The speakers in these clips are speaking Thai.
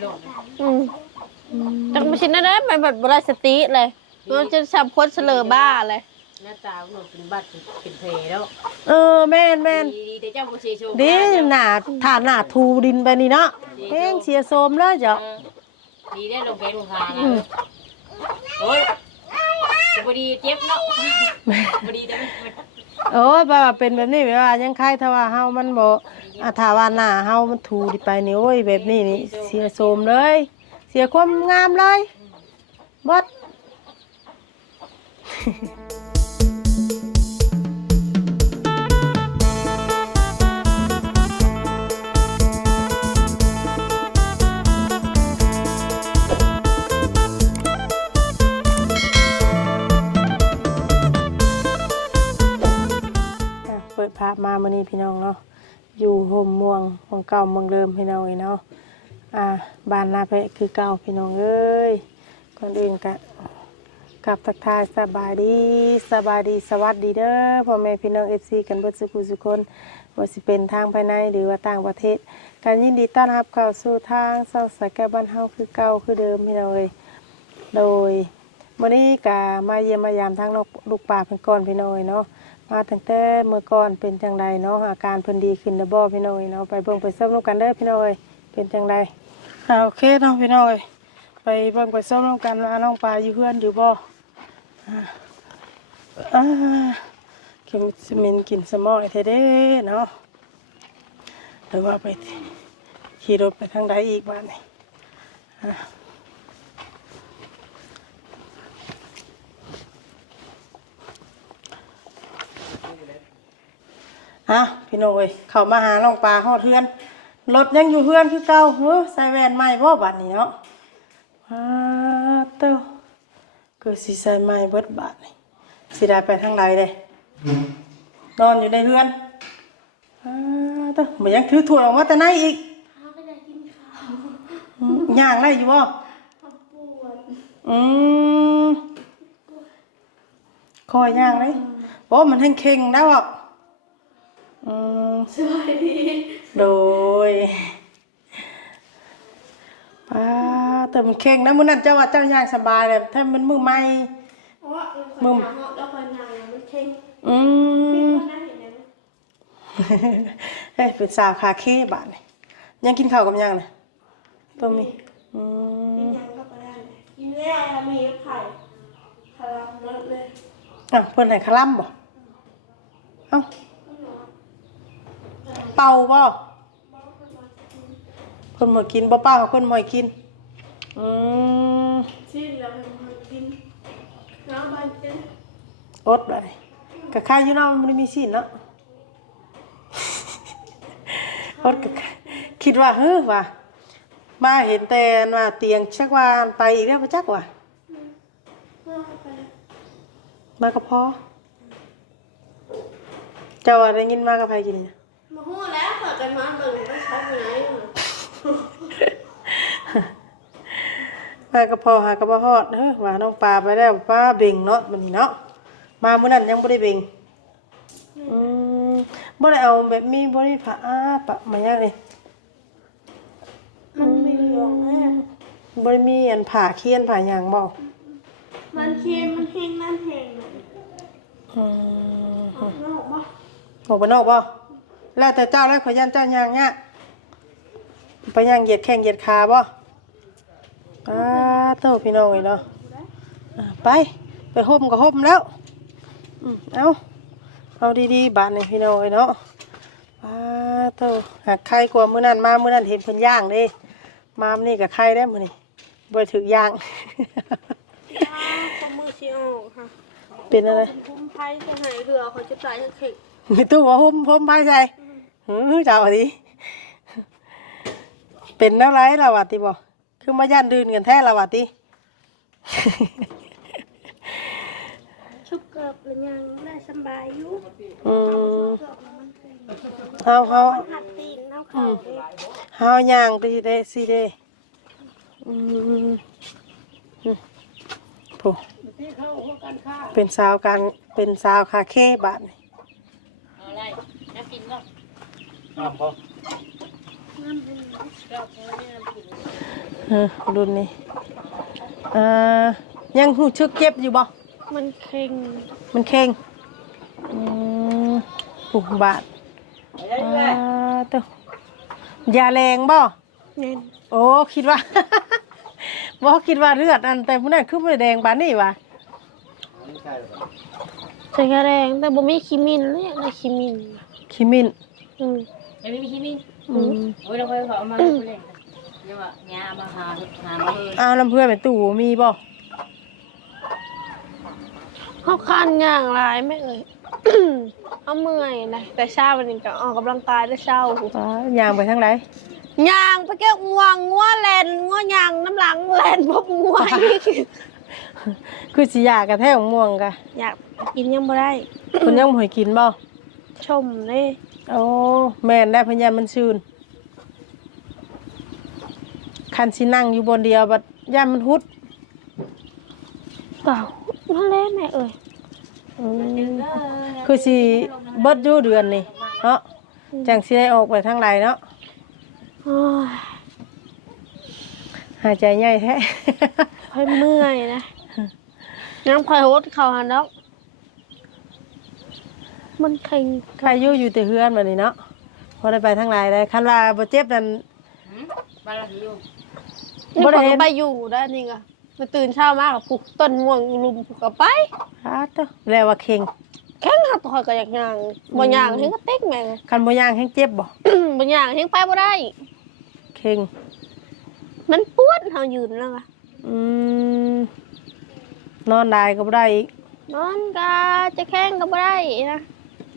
โลดอืมจังไม่ใช่นะนะมันแบบบราสติเลยมันจะสับคนเสลอบ้าเลย หน้าตาโลดเป็นบัตรเป็นเพแล้วเออแม่นแม่นดีๆแต่เจ้าบ่เชยโชว์ดีหน้าฐานหน้าทูดินไปนี่เนาะเพ่งเสียโสมเลยเจ้าดีได้ลงแกลงทางนะโอ้ยบ่ดีเจ็บเนาะบ่ดีแต่มัน โอ้ยแบบว่าเป็นแบบนี้แบบว่ายังใครถ้าว่าเฮามันบ่อาถาว่าหน้าเฮามันถูดิไปนี่โอ้ยแบบนี้นี่เสียโสมเลย เสียความงามเลยบด ห่มม่วงห่มเก่าเมืองเดิมพี่น้องเนาะอ่าบ้านนาเพะคือเก่าพี่น้องเอ้ยก่อนอื่นก็กลับทักทายสบายดีสบายดีสวัสดีเด้อพ่อแม่พี่น้อง FC กันเบิดสุขุสุคนว่าสิเป็นทางภายในหรือว่าต่างประเทศ การยินดีต้อนรับเข้าสู่ทางเซาสายแก้วบ้านเฮาคือเก่าคือเดิมพี่น้องเอ้ยโดยวันนี้ก็มาเยี่ยมมายามทางนกลูกป่าเพิ่นก่อนพี่น้องเนาะ มาตั้งแต่เมื่อก่อนเป็นจังไดเนาะอาการเพิ่นดีขึ้นเด้อบ่พี่น้อยเนาะไปเบิ่งไปส้มน้ำกันเด้อพี่น้อยเป็นจังไดอ่าโอเคเนาะพี่น้อยไปเบิ่งไปส้มน้ำกันว่าน้องปลาอยู่เพื่อนอยู่บ่อ่าอ่ากินสมินกินสมอยเทเด้เนาะหรือว่าไปขี่รถไปทางใดอีกบ้านนี่อ่า ฮะพี่น้องเอ้ยเข้ามาหาน้องปลาฮอดเฮือนรถยังอยู่เฮือนคือเก่าเฮ้อใส่แว่นใหม่บ่บัดนี้เนาะอ้าเต้าก็สิใส่ใหม่เบิดบาดนี่สิได้ไปทางใดเด้นอนอยู่ในเฮือนอ้าเต้าบ่ยังถือถ้วยออกมาแต่ไหนอีกอืมย่างได้อยู่บ่อืมคอยย่างเลยโอ้มันแห้งเข่งแล้วอะ อืมสวัสดีโดยป้าแต่มันเข่งนะมื้อนั้นเจ้าว่าเจ้าย่างสบายเลยถ้ามันมือใหม่ เพราะว่าเออคนหาเหาะแล้วคนนางมันเข่งอืมคนนั่งเห็นไหมเฮ้ยเป็นสาวคาเค้บาดนี่ยังกินข้าวกับยังน่ะต้มมีอืมกินยังก็ไปได้เลยกินแล้วมีไข่พลังลดเลย อะเพิ่นให้คลั่มบ่เอ้า เป่าบ่เพิ่นบ่กินบ่เป่าเพิ่นบ่ให้กิน อืมชิ้นแล้วมันกินแล้วมันกินอดเลยกับข้าอยู่เนาะมันไม่ได้มีสินเนาะอดกับคิดว่าเฮ้อว่ะมาเห็นแต่ว่าเตียงชักว่าไปอีกแล้วมาจักว่ะมาไปมากับพ่อเจ้าว่าได้ยินมากับใครกินเนี่ย มาหู้แล้วเปิดกันมาเบิ่งไม่ใช่ไปไหนมากับพ่อหากับพ่อฮอดเฮ้อว่าน้องปลาไปแล้วป้าเบ่งเนาะมันนี่เนาะมามื้อนั้นยังบ่ได้เบ่งอืมบ่ได้เอาแบบมีบ่ได้ผ้าอ้าปะมายังนี่มันมีหลวงแม่บริมีอันผ่าเคียนผ่าหยางบอกมันเค็มมันแห้งนั่นแห้งเลยอืมออกนอกบ่ออกไปนอกบ่ แล้วแต่เจ้าแล้วขอยันเจ้าย่างเนี้ยไปย่างเหยียดแข้งเหยียดขาบ่อ้าเต้าพี่น้องเลยเนาะอะไปไปห่มก็ห่มแล้วอืมเอาเอาดีๆบานนี่พี่น้องเลยเนาะอ้าเต้าหักไข่กลัวมื้อนั้นมามื้อนั้นเห็นเพิ่นย่างเด้มามื้อนี้กับไข่ได้มื้อนี้บ่ได้ถึกย่างข้อมือชี้ออกค่ะเป็นอะไรพุ่มไพ่จะหายเรือเขาจะตายทั้งเข่งมีตู้ว่าห่มห่มไพ่ใส่หือ เจ้าดิเป็นแล้วไรล่ะวะติบอกคือมาย่านดืนกันแท้ละวะติชุบเกิบหรือยังได้สบายอยู่อืมเกิบมันเข่งเฮาเฮาหัดตีนน้ำเขาเลยเฮาย่างตีเด้สิเด้อืมอืมโผู้เป็นสาวการเป็นสาวคาเค้บาทนี่เอาอะไรน่ากินเนาะนเออรุ่นนี้เอ่อยังหูชึกเจ็บอยู่บ่ มันเค็งมันเข่งอืมผูกบาทอ่าตัวยาแรงบ่ เน้นโอ้คิดว่า บ่คิดว่าเลือดอันแต่ผู้นั้นคือบ่ได้แดงปานนี้ว่ะใส่กระแรงแต่บ่มีคิมินเลยอยากได้คิมิน คิมิน อืม ยังไม่มีที่มีอืมโอ้ยเราเคยเอามาให้ผู้เล่นเรียกว่าหญ้ามาหาหามาเลยอ้าวลำเพื่อนไปตู้มีบ่เฮาคันย่างหลายไหม่เอ่ยเฮาเมื่อยนะแต่เช้าวันนี้ก็ออกกำลังกายได้เช้าอ๋อย่างไปทางไหนย่างไปเก็บง่วงงัวแลนงัวย่างน้ำหลังแลนพบงัวอีกคือสิยากระแทกม่วงกะอยากกินยังบ่ได้เพิ่นยังบ่ให้กินบ่ชมนี่ โอ้แม่นได้เพิ่นยามมันชื่นคันสินั่งอยู่บนเดียวบัดยามมันฮุดเปล่ามาแล้วแม่เอ่ยอืมคือสิเบิดอยู่เดือนนี่เนาะจังสิได้ออกไปทางไหนเนาะโอ้ยหายใจใหญ่แท้ค่อยเมื่อยนะยังค่อยหดเข่าหันแล้ว มันเค็งใครอยู่อยู่แต่เฮือนบัดนี้เนาะพอได้ไปทางไหนได้คันว่าบ่เจ็บนั่นหืมบ้านเราอยู่นี่บ่คนได้เห็ก็นไปอยู่ได้นี่ไงมาตื่นเช้ามากกับปลูกต้นม่วงลุมปลูกกับไปอ้าวเต้อแล้วว่าเข่งแข้งหักต่อยก็อยากย่างบ่ย่างเฮงก็เต็กแม่งคันบ่ย่างแห้งเจ็บบ่บ่ย่างเฮงไปบ่ได้เข่งมันปวดเฮายืนแล้วอะอืมนอนได้ก็บ่ได้อีกนอนก็จะแข้งก็บ่ได้นะ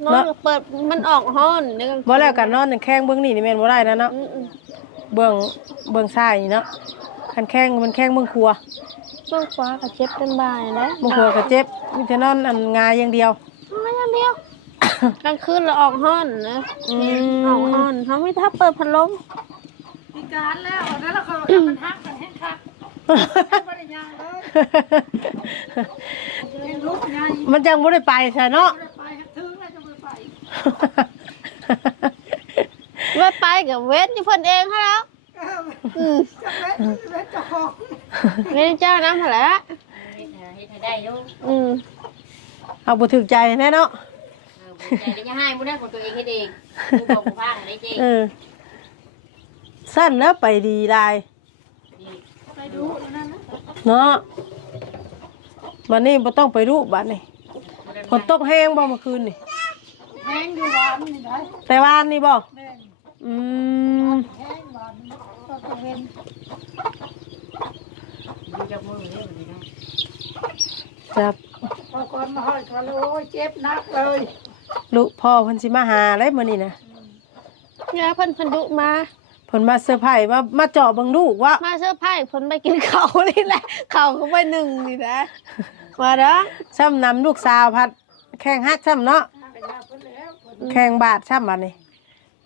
นอนเนาะก็เปิดมันออกฮ้อนเดี๋ยบ่แล้วกันนอนแข้งเบื้องนี่นี่แม่นบ่ได้นะเนาะอืมอืมเบื้องเบื้องซ้ายนี่เนาะคันแข้งมันแข้งเบื้องครัวเบื้องขวาก็เจ็บเป็นบ่ายแล้วเบื้องครัวก็เจ็บมีแต่นอนอันงายอย่างเดียวนอนอย่างเดียวกลางคืนเราออกฮ้อนนะอืมออกฮ้อนเฮาไม่ถ้าเปิดพัดลมมีการแล้วแล้วเราก็มันฮักกันแห้งคักไม่ได้ยางเลยเห็นลูกไงมันจังบ่ได้ไปซะเนาะ ไม่ไปไว้ไปกับเวทที่เพิ่นเองค่ะแล้วอืมจะเล่นเล่นเจ้าของเวทเจ้าน้ำหั่นแหล้วเฮ็ดให้เฮ็ดให้ได้อยู่อืมเอาบ่ถึกใจแน่เนาะเออบ่ใจได้ยังให้บ่ได้ของตัวเองเฮ็ดเองผู้บอกผู้ฟังได้เจ๊เออสั้นแล้วไปดีได้ไปดูนั่นนะเนาะวันนี้บ่ต้องไปรูปบัดนี้ฝนตกแห้งบ่เมื่อคืนนี่ แห้งอยู่หวานนี่ได้แต่วานนี่บ่แม่นอืมแห้งหวานก็จะเป็นอยู่จักมือนี่บ่ดีเนาะครับพอก่อนมาห้อยกันเลยโอ้ยเจ็บนักเลยลูกพ่อเพิ่นสิมาหาได้มื้อนี้นะเนี่ยเพิ่นเพิ่นดุมา เพิ่นมาเซอร์ไพรส์ว่ามาเจาะเบิ่งลูกว่า มาเสื้อผ้าเพิ่นไปกินข้าวนี่แหละข้าวเขาไปหนึ่งนี่นะมาเด้อ ซ้ำนำลูกสาวพัดแข่งฮักซ้ำเนาะไปยาเพิ่น แล้วเพิ่นแข่งบาทซ้ำบัดนี้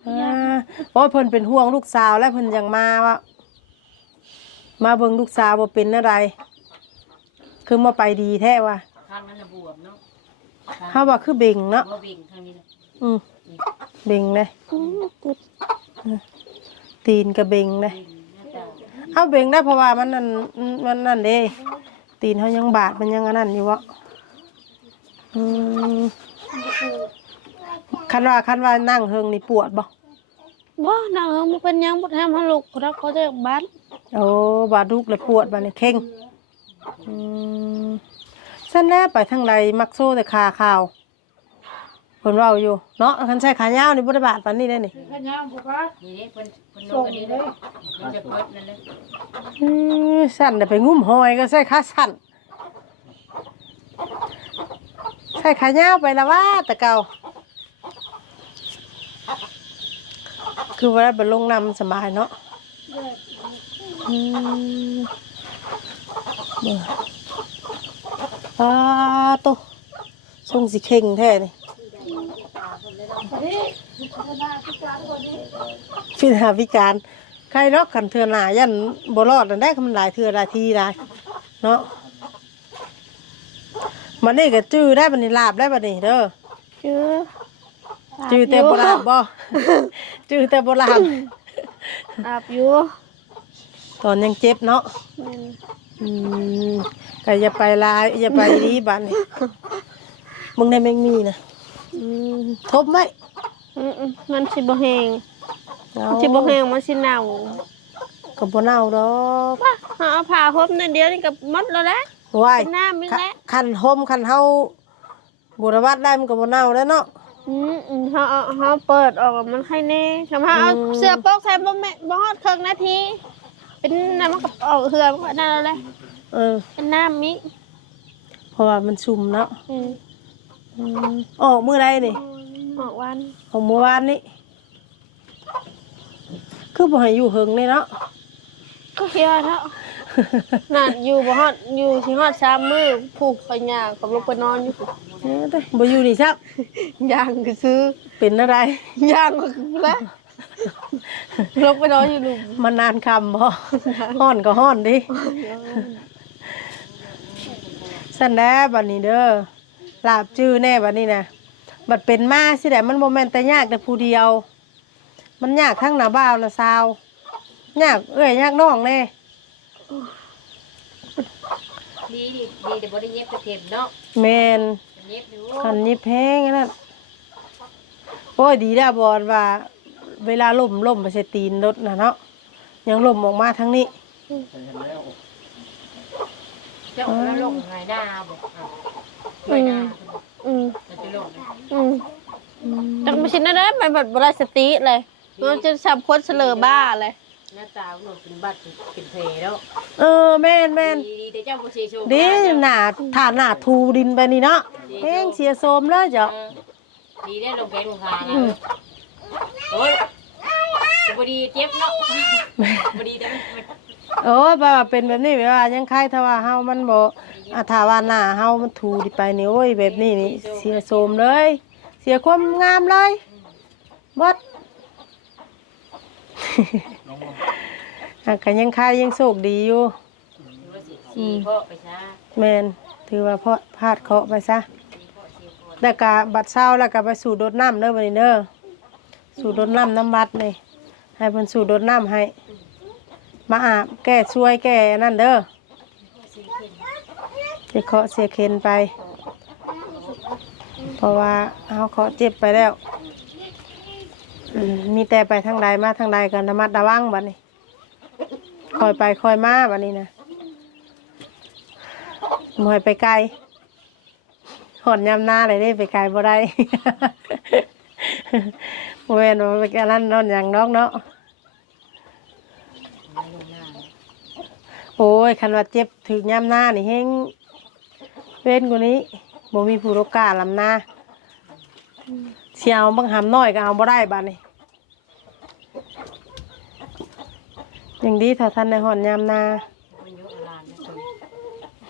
อ่าเพราะว่าเพิ่นเป็นห่วงลูกสาวและเพิ่นยังมาว่า มาเบิ่งลูกสาวบ่เป็นอะไร คือมาไปดีแท้ว่ะข้างนั้นน่ะบวมเนาะเฮาว่าคือเบ่งเนาะบ่เบ่งข้างนี้นะอืมเบ่งเลยอืมติดตีนก็เบ่งเลย เบ่งหน้าตาเอาเบ่งได้เพราะว่ามันนั่นมันนั่นเด้ ตีนเขายังบาดมันยังอันนั้นอยู่วะอืม คันว่าคันว่านั่งเฮิงนี่ปวดบ่บ่นางเอิ้นบ่เป็นหยังบ่ทำให้ลูกรักเขาจะบ้านโอ้บาดลุกเลยปวดบาดนี่เข่งอืมสั้นแน่ไปทางใดมักโซ่แต่ขาขาวเพิ่นเว้าอยู่เนาะคันใช้ขายาวนี่บ่ได้บาดปานนี้ได้นี่ขยามบุกว่านี่เด้เพิ่นเพิ่นลงอันนี้เลยมันจะเปิดนั่นเลยอืมสั้นแต่ไปงุ้มหอยก็ใส่ขาสั้นใส่ขายาวไปละว่าแต่เก่า คือว่าไปลงน้ำสบายเนาะอืมเบิ่งอ้าโตทรงสิเข่งแท้นี่นี่ชนะพินนี้พิธาพิการใครเนาะขันเทือหนายันบรอดนั่นได้คำหลายเทือหลายทีหลายเนาะมันนี่ก็จื้อได้บันนี้ลาบได้บันนี้เด้อชื่อ จื้อแต่โบราณบ่จื้อแต่โบราณอาบอยู่ตอนยังเจ็บเนาะแม่นอืมก็อย่าไปลายอย่าไปดีบัดนี่มึงได้แมงมีนะอืมทบไว้อืมอืมมันสิบ่แห้งเอามันสิบ่แห้งมันสิเน่าก็บ่เน่าดอกป่ะเอาผ้าห่มนั่นเดียวนี่ก็หมดแล้วแหละว้ายเป็นน้ำอีกแล้วคันห่มคันเฮาบุรวัดได้มันก็บ่เน่าแล้วเนาะ อืมอืมเฮาเอาเฮาเปิดออกมันให้แน่คำเฮาเอาอืม เสื้อโป๊กใส่บ่แม่บ่ฮอดครึ่งนาที เป็นน้ำมันก็ออกเหือมันก็นั่นแล้วแหละเออ เป็นน้ำมิเพราะว่ามันชุ่มเนาะอืมอืมออกมื้อใดนี่ออกวันของเมื่อวานนี้คือบ่ให้อยู่เฮิงเลยเนาะก็เฮียแล้ว น่ะอยู่บ่ฮอดอยู่สิฮอดสามมื้อผูกไปยางกับลงไปนอนอยู่เอ้ยเด้อบ่อยู่นี่ซักย่างก็ซื้อเป็นอะไรย่างก็คือแล้วลงไปนอนอยู่หลุมมันนานคำบ่ฮ้อนก็ฮ้อนดิสั่นแหน่บัดนี้เด้อลาบจื้อแน่บัดนี้นะบัดเป็นมาสิได้มันบ่แม่นแต่ยากแต่ผู้เดียว มันยากทั้งหน้าบ่าวและสาวยากเอ้ยยากน้องแน่ ดีดีดีแต่บ่ได้เย็บตะเข็บเนาะแม่นเย็บอยู่คันยิบแพงอันนั่นโอ้ยดีแล้วบอลว่า เวลาล่มล่มไปใส่ตีนรถนะเนาะยังล่มออกมาทั้งนี้เจ้าแล้วลงไงหน้าบอกอะไงหน้าอืมมันจะลงอืมจังไม่ชินนะนะมันแบบบราสติเลยมันจะสับคนเสลอบ้าเลย หน้าตาหนูเป็นบัตรเป็นเพลแล้วเออแม่นแม่นดีดีแต่เจ้าบ่เสียโชคดีหนาฐานหนาทูดินไปนี่เนาะแห้งเสียโสมเลยเจ้ะดีได้ลงแกงลงคางอะโอ้ยบ่ดีเจ็บเนาะบ่ดีแต่มันโอ้ยว่าเป็นแบบนี้แบบว่ายังคล้ายถ้าว่าเฮามันบ่อาถ้าว่าหน้าเฮามันทูดิไปนี่โอ้ยแบบนี้นี่เสียโสมเลย เสียความงามเลยบด อะก็ยังคายยังโชคดีอยู่ถือว่าสิสีเพาะไปซะแมนถือว่าเพราะพลาดเคราะห์ไปซะสีเพาะสีเพาะแล้วก็บัดเช้าแล้วก็ไปสู่รดน้ำเด้อวันนี้เด้อสู่รดน้ำน้ำบัดนี่ให้เพิ่นสู่รดน้ำให้ มาอาบแก้ช่วยแก้นั่นเด้อจะเคาะเสียเข็นไป เพราะว่าเอาเคาะเจ็บไปแล้ว อืมมีแต่ไปทางใดมาทางใดกันระมัดระวังบัดนี้คอยไปคอยมาบัดนี้นะมวยไปไกลหอนยำหน้าเลยได้ไปไกลบ่ได้ โมเวนว่าไปกันนั่นนอนอย่างนอกเนาะโอ้ยคันว่าเจ็บถึงยำหน้านี่เฮงเว้นกว่านี้บ่มีผู้รกล้าลำหน้าเสียเอาบางหำน้อยก็เอาบ่ได้บาดนี้ ยังดีถ้าท่านได้หอนยำหน้ามันยกอลานนะคุณ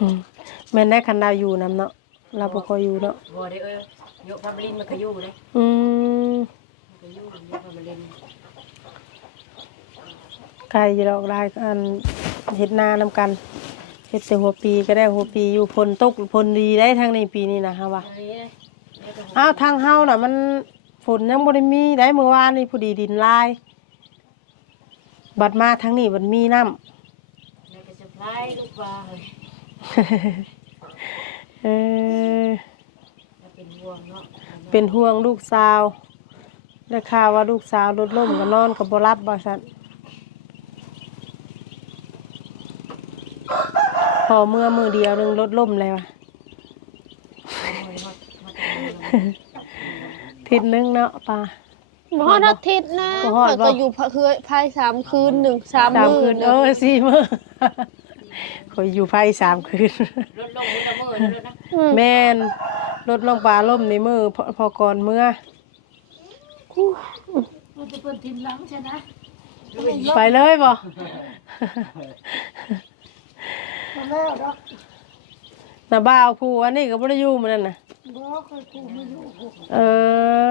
อืมแม่นได้คันดาวอยู่นำเนาะเราบ่ค่อยอยู่เนาะบ่ได้เอ้ยยกพาบลินมันก็อยู่เลยอืมมันก็อยู่ยกพาบลินไก่จะดอกได้อันเฮ็ดนานำกันเฮ็ดแต่หัวปีก็ได้หัวปีอยู่พลตกพลดีได้ทางในปีนี้นะฮะว่าอันนี้เลยอ้าวทางเฮาน่ะมันฝนยังบ่ได้มีได้เมื่อวานนี่พอดีดินลาย บัดมาทางนี้บัดมีน้ำแล้วก็จะพลายลูกปลาเลยเออแล้วเป็นห่วงเนาะเป็นห่วงลูกสาวได้ข่าวว่าลูกสาวรถล้มก็นอนก็บ่รับว่าซั่นพอเมื่อมือเดียวหนึงรถล้มเลยว่ะทิศนึงเนาะปลา บ่ฮอดอาทิตย์นะบ่ฮอดบ่เปิดก็อยู่เคยภายสามคืนหนึ่งสามสามมื้อคืนเนเออะอสี่มื้อคอยอยู่ไฟสามคืนรถลงมือละมือนะรถนะอืมแม่นรถลงปลาล่มในมือพอพอก่อนเมื่อ มันจะเป็นทิมหลังใช่ไหมไปเลยบ่มาแล้วดอกน่ะบ่าวผู้อันนี้ก็บ่ได้อยู่มื้อนั้นน่ะบ่เคยกูไม่อยู่เออ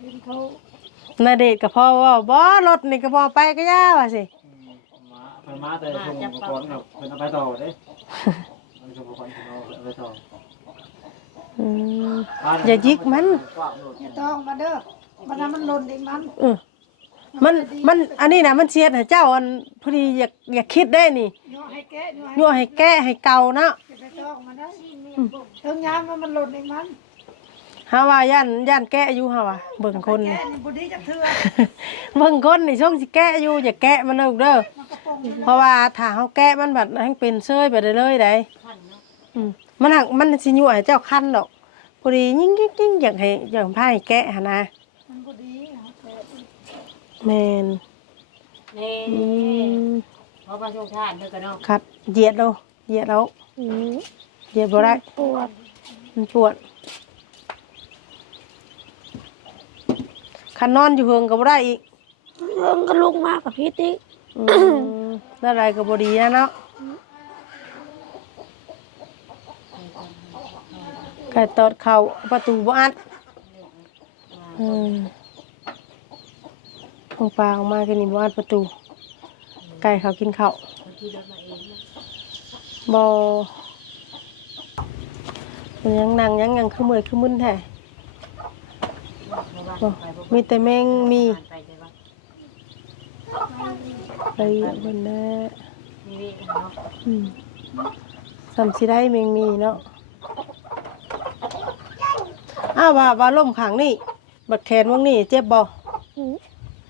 เห็ นเขานาเดชน์ก็พ่อเว่าบ่รถนี่ก็บ่ไปก็ย่าว่าสิมาเพิ่นมาแต่ส่งอุปกรณ์ครับเพิ่นเอาไปต่อเด้เอาส่งอุปกรณ์เพิ่นเอาไปต่ออืมอย่ายิกมันกว้างโลดอย่าต้องมาเด้อมันนั้นมันหล่นเองมันเออมันมันอันนี้นะมันเสียดให้เจ้าอันพอดีอยากอยากคิดได้นี่ย่อให้แกะย่อให้ยั่วให้แก้ให้เกาเนาะเก็บไปต้องมันได้เทิงยามมันมันหล่นเองมัน ฮาว่าย่านย่านแก้อยู่ฮาว่าเบิ่งคนนี่ แกะนี่บ่ดีจักเทื่อเบิ่งคนนี่ช่วงสิแก้อยู่อย่าแก้มันเด้อเด้อ มันกระโปรงเพราะว่าถ้าเฮาแก้มันบัดให้เป็นเซยไปได้เลยได้ขั้นเนาะอืมมันหักมันสิยั่วให้เจ้าคันดอกพอดียิ่งยิ่งยิ่งอยากให้อยากพาให้แก้หั่นนะมันบ่ดีเอาแกะแม่นนี่อืมเพราะว่าช่วงท่านเด้อกันเนาะครับเหยียดเอาเหยียดเอาอืมเหยียดบ่ได้ปวดมันปวด คันนอนอยู่เฮิงก็บ่ได้อีกเรื่องก็ลุกมากกับพี่ติ๊กอืมแล้วอะไรก็บ่ดีนะเนาะไก่ตอดเข่าประตูบ่อัดอืมของปลาออกมากันนี่บ่อัดประตู ไก่เขากินข้าวคนที่รถมาเองนะบ่มันยังนั่งยังยังคือเมื่อยคือมึนแท้เพราะว่า บ่ไปบ่มีแต่แมงมีผ่านไปแต่ว่าไปเบิ่นแน่มีเวทเนาะอืมสำสิได้แมงมีเนาะอ้าวว่าว่าล่มขังนี่บัดแขนเบิ่งนี่เจ็บบ่อืม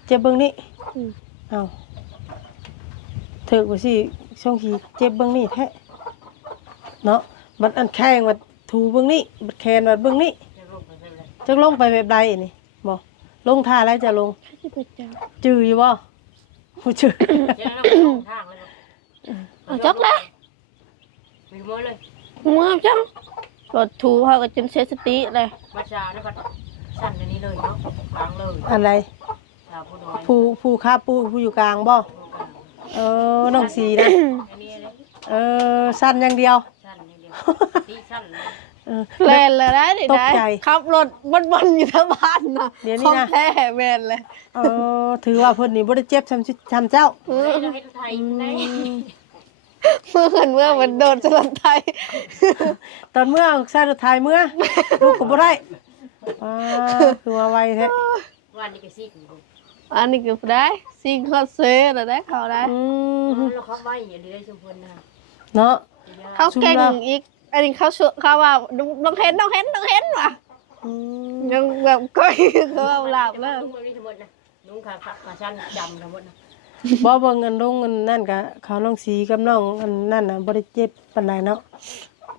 เจ็บเบิ่งนี่อืมอ้าวถึกว่าสิช่วงที่เจ็บเบิ่งนี่แท้เนาะบัดอันแข้งบัดถูเบิ่งนี่บัดแขนบัดเบิ่งนี่จะลงไปเลยจักลงไปแบบใดนี่บ่ ลงท่าแล้วจะลงที่ไปจับจืออยู่บ่ผู้จือเดี๋ยวเราไปลงทางเลยเอาจักเลยมีหมดเลยมือจังรถถูเขาก็จนเสียสติเลยบัดชาเนี่ยบัดสั้นอันนี้เลยเนาะกลางเลยอะไรชาวผู้น้อยผู้ผู้ค้าปูผู้อยู่กลางบ่ เออ น้องสีนะ อันนี้เลยเออ สั้นอย่างเดียว สั้นนี่เดียวตีสั้นเลยเออ แล่นเลยได้ดิตกได้ใจขับรถวนๆอยู่ทั้งบ้านนะเดี๋ยวนี้ของนะแท้แม่นเลยเออถือว่าเพิ่นนี่บ่ได้เจ็บซ้ำชิซ้ำเจ้าเฮ้ยเราให้ไทยในเมื่อคืนเมื่อมันโดนสลันไทยตอนเมื่อใส่รถไทยเมื่อลูกก็บ่ได้อ่าคือว่าไวแท้วันนี้ก็ซิกอยู่อันนี้ก็ได้ซิงคอเซ่แล้วได้เขาได้อืมเราเข้าไว้อย่างนี้ได้สมควรนะเนาะเขาเก่งซุ่มละอีก อันนี้เขาชเขาว่าต้องเห็นต้องเห็นต้องเห็นว่ะอืมยังแบบก้อยเขาเอาหลับเลยลุงมันนี่ทั้งหมดนะลุงขาขาสั้นดำทั้งหมดนะบ่เบิ่งเงินลงเงินนั่นก็เขาน้องสีกับน้องอันนั่นน่ะบ่ได้เจ็บปานใดเนาะ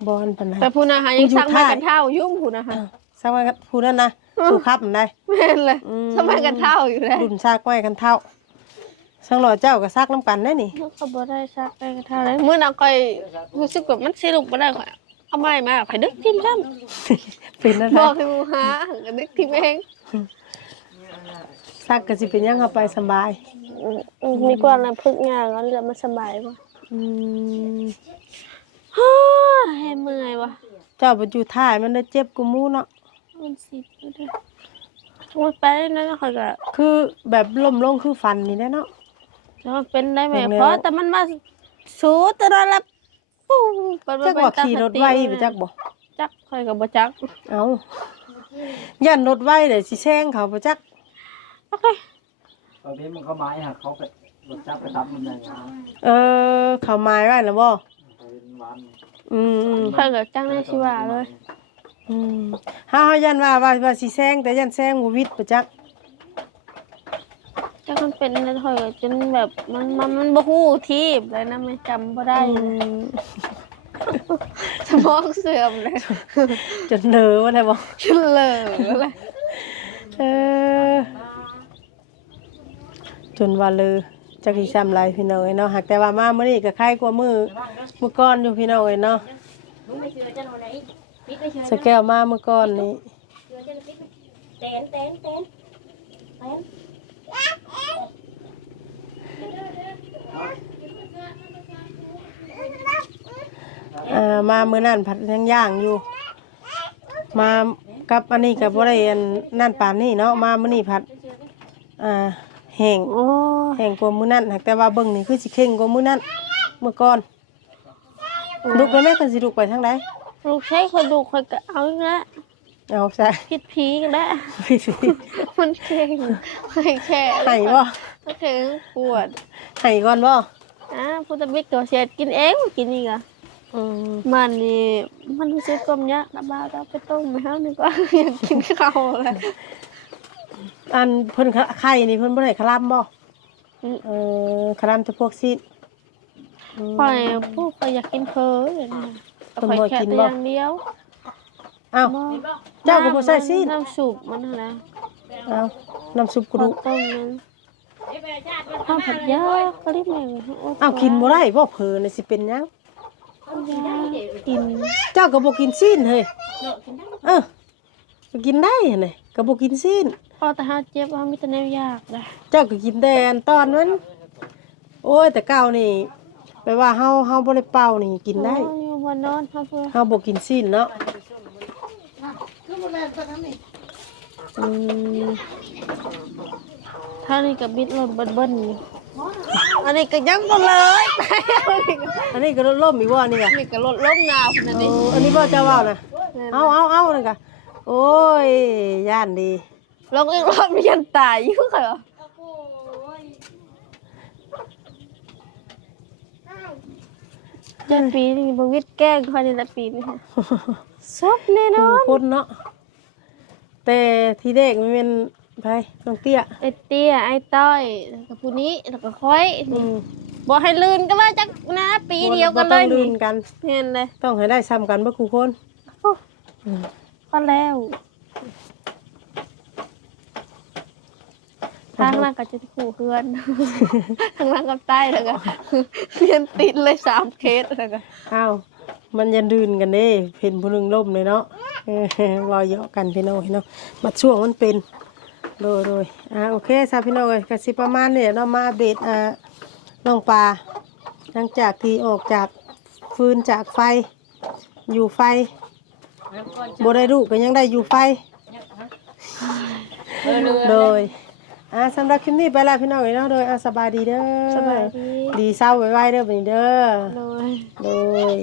บ่อันปานใดแต่ผู้นาหายังอยู่สั่งมาท่ากันเท่ายุ่งผู้นาหาสักวันก็ผู้นั้นนะสู่ครับมันได้แม่นเลยอืมสมัยกันเท่าอยู่เลยรุ่นซากไว้กันเท่าสังหล่อเจ้าก็ซักน้ำกันได้นี่เขาบ่ได้ซักได้กันเท่าเลยมื้อน่ะก้อยรู้สึกแบบมันสิลุกบ่ได้ข่อย เอาไม้มาข่อยดึกทิ่มซ้ำเป็นอะไรบอกให้หมูหาก็ดึกทิ่มเองซักก็สิเป็นหยังเข้าไปสำบายอืมมีกว่านะพึกงานแล้วเหลือมันสบายบ่อืมฮ่าให้เมื่อยว่ะเจ้าไปอยู่ท่ายมันได้เจ็บกูมูเนาะ มันสิบอยู่เด้อมันไปได้นะข่อยก็คือแบบล้มลงคือฟันนี่แหละเนาะ แล้วมันเป็นได้ไหมเป็นแล้วเพราะแต่มันมาสูตลอดละปู้มัน จักว่าขี่รถไวไปจักบ่จักข่อยก็บ่จัก เอาย่านรถไวเดี๋ยวสิแซงเขาบ่จักโอเคตอนนี้มันเข้าไม้หักเขาไปรถจับไปทับมันใหญ่นะเออ เขาหมายไว้แล้วบ่เป็นวันอืมอืมข่อยก็จังได้สิว่าเลยอืมเฮาเฮายันว่าว่าว่าสิแซงแต่ยันแซงบ่วิดบ่จัก จักมันเป็นแล้วข่อยก็จนแบบมันมันมันบ่ฮู้ทีบเลยนะไม่จำบ่ได้อืเลยมสมองเสื่อมเลยจนเนอว่าได้บ่เฉลยเลยเออจนว่าเลยจักสิซ้ำไรพี่น้องเอ้ยเนาะหากแต่ว่ามามื้อนี้ก็คล้ายกว่ามื้อมื้อก่อนอยู่พี่น้องเอ้ยเนาะลุงไม่เชื่อจะนอนไหนปิดไม่เชื่อสแก้วมามื้อก่อนนี่เชื่อจะปิดเต้นเต้นเต้นเต้น เอ่อมามื้อนั้นผัดยังย่างอยู่ มากับอันนี้ก็บ่ได้อันนั่นปานนี้เนาะมามื้อนี้ผัดอ่าแห้งโอ้แห้งกว่ามื้อนั้นหากแต่ว่าเบิ่งนี่คือสิเข่งกว่ามื้อนั้นเมื้อก่อนลุกแล้วแม่คนสิลุกไปทางใดลูกใช้คนดูคนก็เอาอีกแล้ว เอาใช่ผิดผีกันแล้วพี่สิมันเก่งไม่แค่ให้บ่มันเก่งปวดให้ก่อนบ่อะพุทธบิกตัวเสียดกินเองกินอีกอะอืมมันนี่มันรู้สึกกลมเนี้ยระบาดเอาไปต้มไปแล้วนี่ก็อยากกินข้าวเลยอันเพิ่นคะไข่นี่เพิ่นบ่ได้คลำบ่อืมเออคลำจะพวกซีดอืมปล่อยพวกก็อยากกินเพอเลยนะต้มปล่อยบ่แค่กินตัวบ่อย่างเดียว อ้าวบ่เจ้าก็บ่ใส่ซีดน้ำสุปมันอะไรอ้าวน้ำซุปกระข้าดูวกต้มนั้นข้าวผัดยาก็รีบหนึ่งอ้าวกินบ่ได้บ่เผลอน่ะสิเป็นหยังกินเจ้าก็บ่กินซีนเฮ้ยเออก็กินได้หั่นน่ะก็บ่กินซีน พอแต่หาเจ็บว่ามีแต่แนวยากเลยเจ้าก็กินแต่อันตอนมัน โอ้ยแต่เก่านี่แปลว่าเฮาเฮาบ่ได้เป่านี่กินได้ โอ้ยอยู่บนนอนครับเพื่อเฮาบ่กินซีนเนาะคื อบ่แม่นตัวนั้นนี่อืมถ้านี่กับบิดรถเบิ้ลๆอยู่อันนี้ก็ยังบ่เลยอันนี้ก็ล่มอีกว่านี่ก็อันนี้ก็รถล้มหนาวนั่นโอ้นี่อันนี้บ่เจ้าเว้านะเอาเอาเอานั่นก็โอ้ยย่านดีลงอีกรถมันยังตายอยู่เหรอเจ็ดปีนี่บวิดแกล้งคอยนี่ละปีนี่ซบแน่นอผู้นคนเนาะ แต่ทีเด็กมันเป็นไผน้องเตี้ยไอเตี้ยไอต้อยแล้วก็ผู้นี้แล้วก็ค่อยอืมบอกให้ลื่นก็ว่าจักนะปีเดียวกันเลบ่ยต้องลืนี่นกัน เห็นเลยต้องให้ได้ซ้ำกันเบ่คู่คนอืมก็แล้วทางล่างก็จะขู่เพื่อน ทางล่างกับใต้แล้วก็เรียนติดเลยสามเคสแล้วก็อ้าวมันอยันดืนกันเด้เพิ่นผู้หนึงล่มเลยเนาะ เออรอเยอะกันพี่น้องพี่น้องมาช่วงมันเป็นโดยโดยอ่าโอเคซาพี่น้องเอ้ยก็สิประมาณนี้เนาะมาอัปเดตอ่าน้องปลาหลังจากที่ออกจากฟืนจากไฟ อยู่ไฟบ่ได้ลูกก็ยังได้อยู่ไฟเออเรือโดยอ่าสำหรับคลิปนี้ไปแล้วพี่น้องเอ้ยเนาะโดยอ่าสบายดีเด้อสบายดีดีเศร้าไว้ไว้เด้อบัดนี้เด้อโดยโดย